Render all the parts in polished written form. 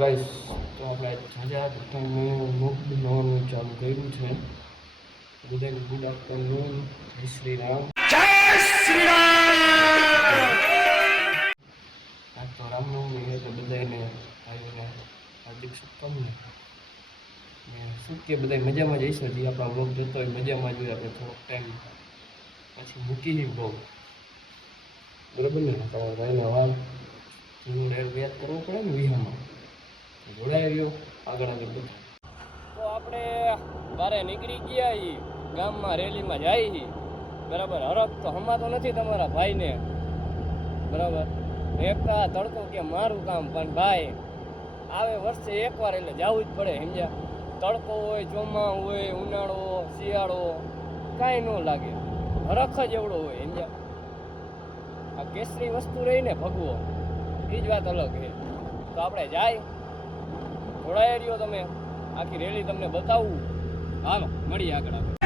Guys તો આપણે જાજા નવાનું ચાલુ કર્યું છે. બધાને ગુડ આફ્ટરનૂન, જય શ્રી રામ. આજ તો રામનવમી છે તો બધાને ભાઈઓને હાર્દિક શુભકામના. ને શું કે બધા મજામાં જઈશે. જે આપણા વ્લોગ જોતો હોય મજામાં જોઈએ. આપણે થોડોક ટાઈમ પછી મૂકી બહુ બરાબર ને. તમારે ભાઈને વાર યાદ કરવો પડે ને વિહામાં જોડાયો આગળ આગળ બધા. તો આપણે બારે નીકળી ગયા છીએ, ગામમાં રેલીમાં જાય છીએ બરાબર. હરખ તો હમાતો નથી તમારા ભાઈને બરાબર. એકતા તડકો કે મારું કામ, પણ ભાઈ આવે વર્ષે એકવાર એટલે જવું જ પડે સમજ્યા. તડકો હોય, ચોમા હોય, ઉનાળો, શિયાળો કાંઈ ન લાગે, હરખ જ એવડો હોય સમજ્યા. આ કેસરી વસ્તુ રહીને ભગવો એ જ વાત અલગ છે. તો આપણે જાય, જોડાઈ રહ્યો તમે, આખી રેલી તમને બતાવું. હાલો મળીએ આગળ આગળ.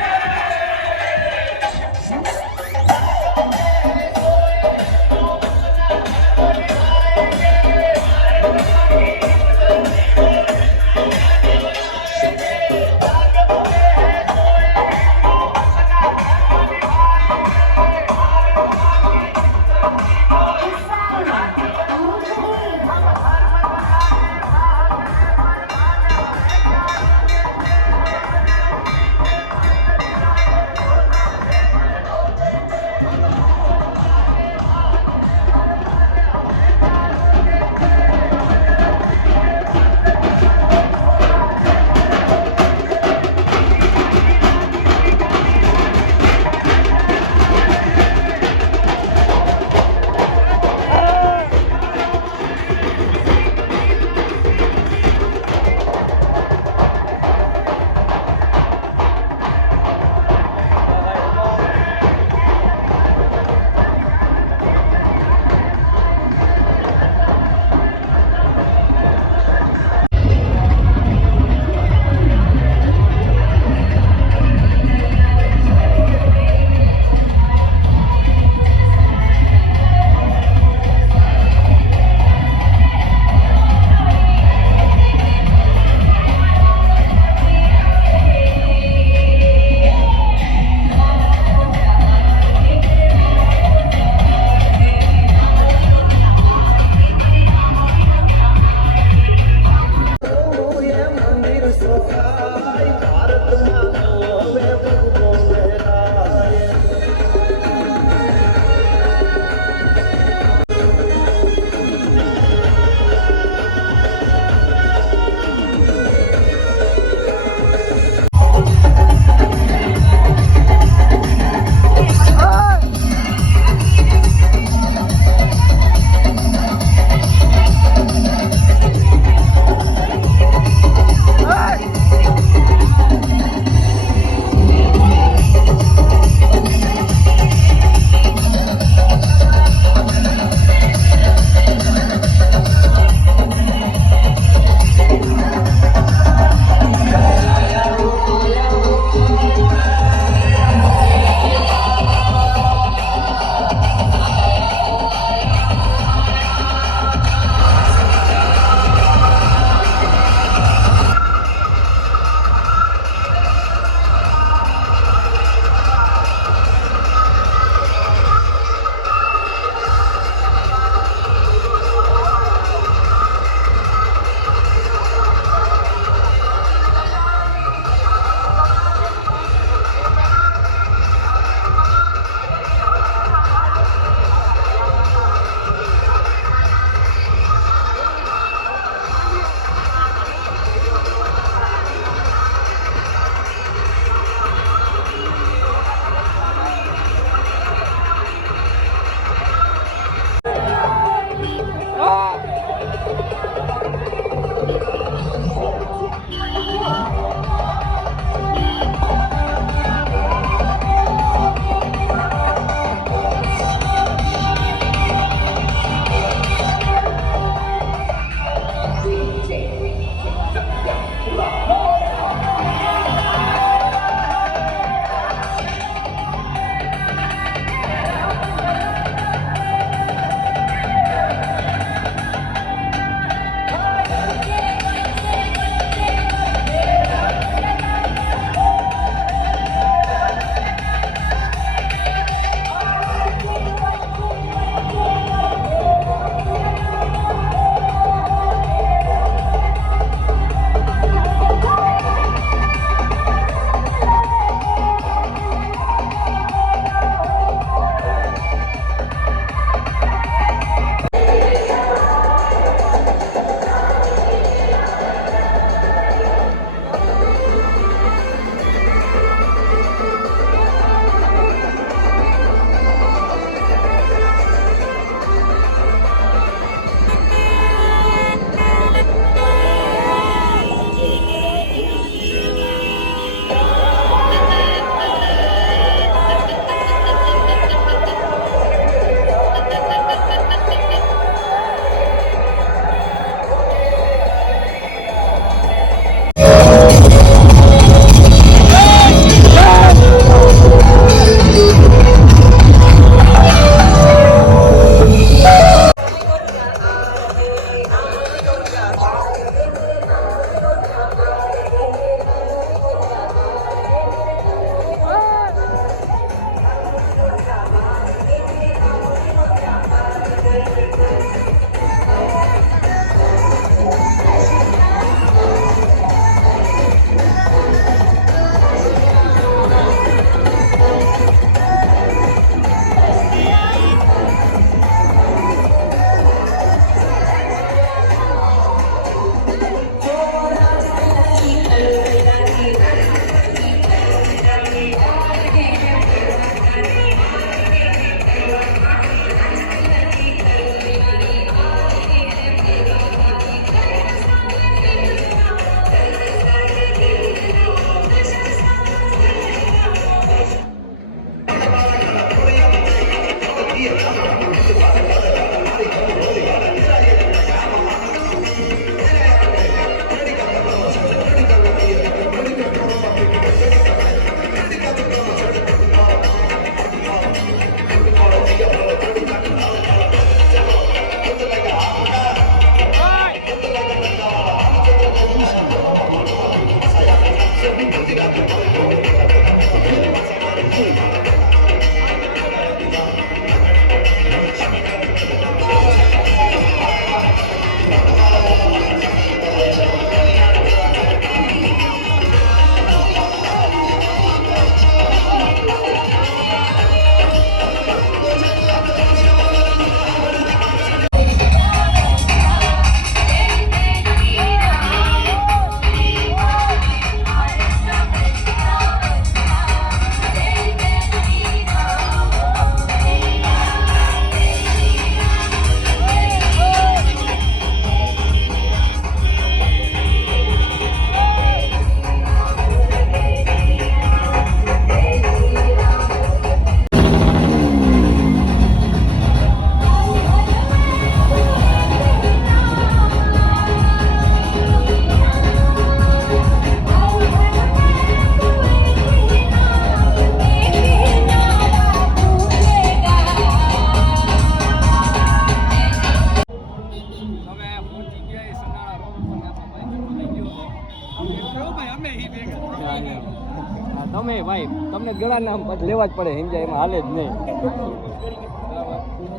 તમે ભાઈ તમને ગળા નામ પછી લેવા જ પડે સમજાય એમાં હાલે જ નહીં.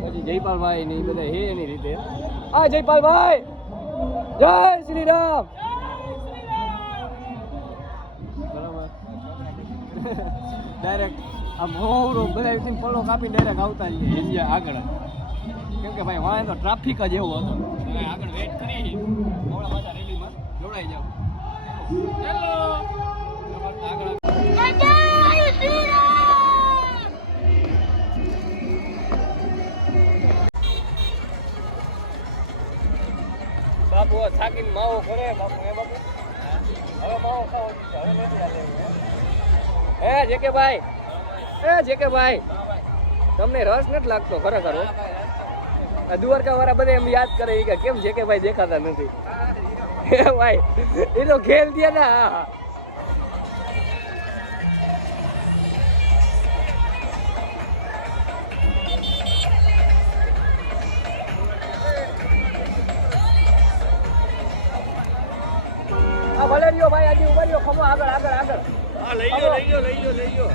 પછી જયપાલભાઈ ને બધા હે એની રીતે. હા જયપાલભાઈ જય શ્રી રામ. બરાબર ડાયરેક્ટ આમ હોરો બધા પલ્લો કાપીને ડાયરેક્ટ આવતા જઈએ ઇન્ડિયા આગળ. કેમ કે ભાઈ વાંહે તો ટ્રાફિક જ એવો હતો. આગળ વેઇટ કરી મોડા પાછા રેલીમાં જોડાઈ જાવ. હેલો આગળ બાપુ થાકીને માવો કરે બાપુ. હે બાપુ હવે માવો ખાવો છે હવે નથી લેવું. હે જેકે ભાઈ તમને રસ નથી લાગતો ખરેખર? દ્વારકા વાળા બધા એમ યાદ કરે કે કેમ જેકે ભાઈ દેખાતા નથી. હે ભાઈ એ તો ખેલ દે ને. હા ભલે રહ્યો ભાઈ આજે ઉભા રહ્યો ખમો આગળ. હા લઈ ગયો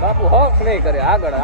બાપુ હક નહીં કરે. આગળ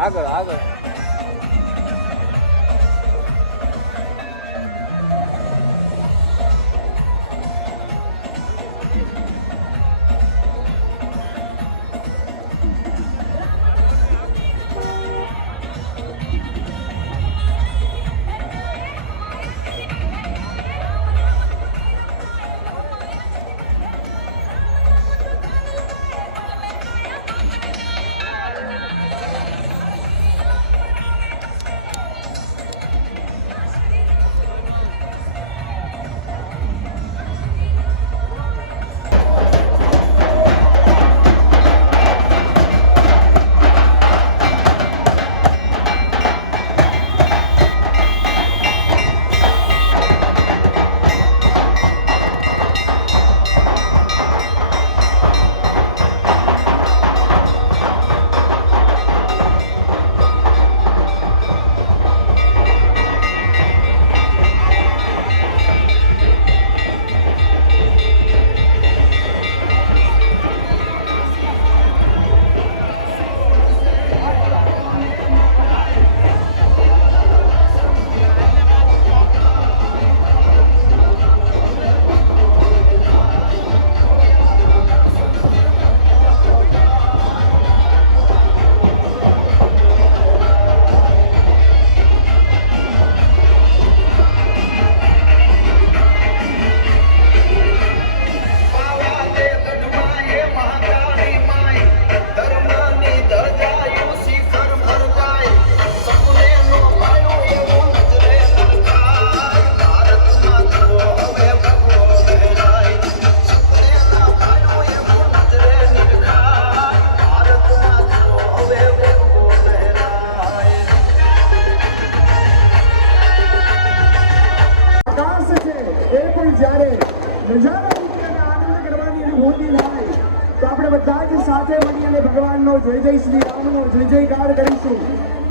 બધા જ સાથે મળી અને ભગવાનનો જય જય શ્રી રામનો જય જયકાર કરીશું.